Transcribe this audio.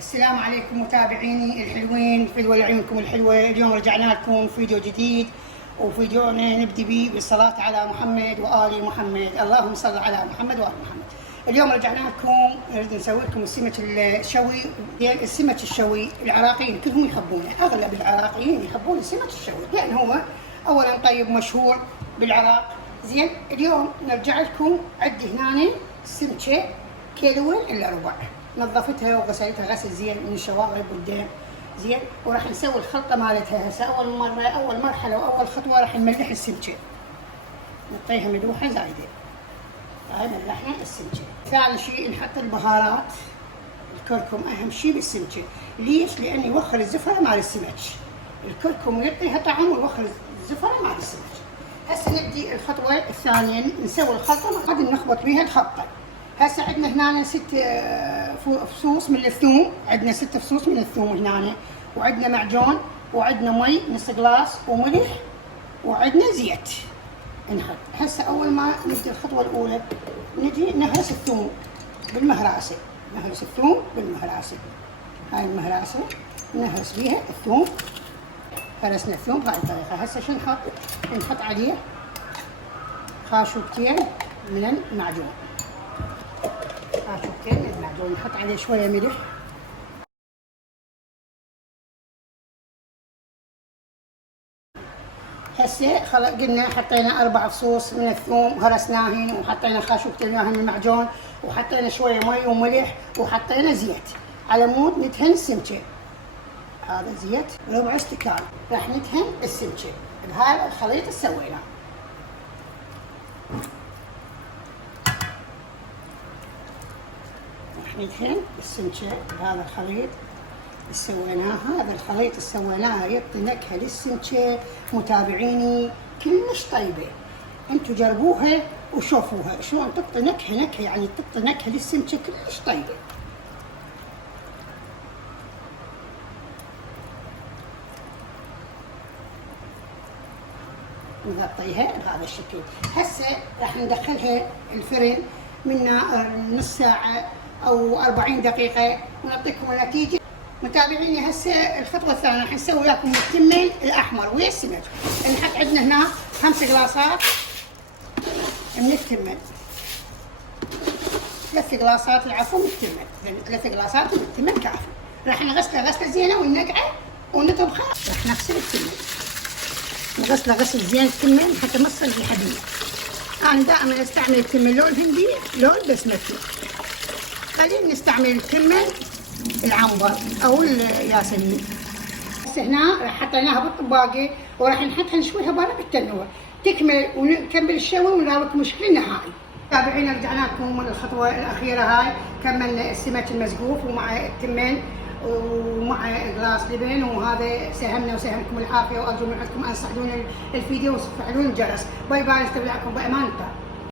السلام عليكم متابعيني الحلوين، في عيونكم الحلوة. اليوم رجعنا لكم فيديو جديد، وفيديونا نبدي به بالصلاة على محمد وآل محمد. اللهم صل على محمد وآل محمد. اليوم رجعنا لكم نريد نسوي لكم السمك الشوي. السمك الشوي العراقيين كلهم يحبونه، اغلب العراقيين يحبون السمك الشوي لان هو اولا طيب مشهور بالعراق. زين، اليوم نرجع لكم. عندي هنا سمكه كيلوين الا ربع، نظفتها وغسلتها غسل زين من الشوارب والدم. زين، وراح نسوي الخلطه مالتها هسه. اول مرحله واول خطوه راح نملح السمكه، نعطيها ملوحه زايده. هاي ملحنا السمكه. ثاني شيء نحط البهارات. الكركم اهم شيء بالسمكه. ليش؟ لانه يوخر الزفره مال السمك. الكركم يعطيها طعم ويوخر الزفره مال السمك. هسه نبدي الخطوه الثانيه، نسوي الخلطه بعدين نخبط بيها الخلطه. هسه عندنا هنا 6 فصوص من الثوم، عندنا 6 فصوص من الثوم هنا، وعندنا معجون، وعندنا مي نص جلاس، وملح، وعندنا زيت نحط. هسه اول ما نبدا الخطوه الاولى نجي نهرس الثوم بالمهراسه. نهرس الثوم بالمهراسه. هاي المهراسه نهرس بيها الثوم. هرسنا الثوم بهاي الطريقه. هسه شو نحط؟ نحط عليه خاشوقتين من المعجون. خاشوقتين من المعجون، نحط عليه شويه ملح. هسه قلنا حطينا 4 فصوص من الثوم هرسناهن، وحطينا خاشوقتين من المعجون، وحطينا شويه مي وملح، وحطينا زيت على مود ندهن السمكه. هذا زيت ربع استكان، راح ندهن السمكه بهذا الخليط اللي سويناه. راح ندهن السمكه بهذا الخليط اللي سويناه. هذا الخليط اللي سويناه يعطي نكهه للسمكه. متابعيني كلش طيبه، انتم جربوها وشوفوها شلون تعطي نكهه، يعني تعطي نكهه للسمكه كلش طيبه. نغطيها بهذا الشكل. هسه راح ندخلها الفرن من نص ساعه او 40 دقيقه ونعطيكم النتيجه. متابعيني هسه الخطوه الثانيه راح نسوي وياكم التمن الاحمر ويا السمك. نحط عندنا هنا 5 جلاصات من التمن، 3 جلاصات العفو من التمن، 3 جلاصات من التمن كافي. راح نغسله غسله زينه وننقعه ونطبخه. راح نغسل التمن، نغسله غسل زين التمن حتى ما تصير ريحه بيه. انا دائما استعمل التمن لون هندي لون بسمتي. قليل نستعمل التمن العنبر او الياسمين. هسه هنا راح حطيناها بالطباقه وراح نحطها نشويها برا بالتنور تكمل، ونكمل الشوي ونراويكم الشكل النهائي. تابعينا، رجعنا لكم من الخطوه الاخيره هاي. كملنا السمك المسقوف ومع التمن ومع جلاس لبن، وهذا ساهمنا وساهمكم العافيه، وارجو من عندكم ان تساعدونا الفيديو وتفعلون الجرس. باي باي، نستودعكم بامان الله.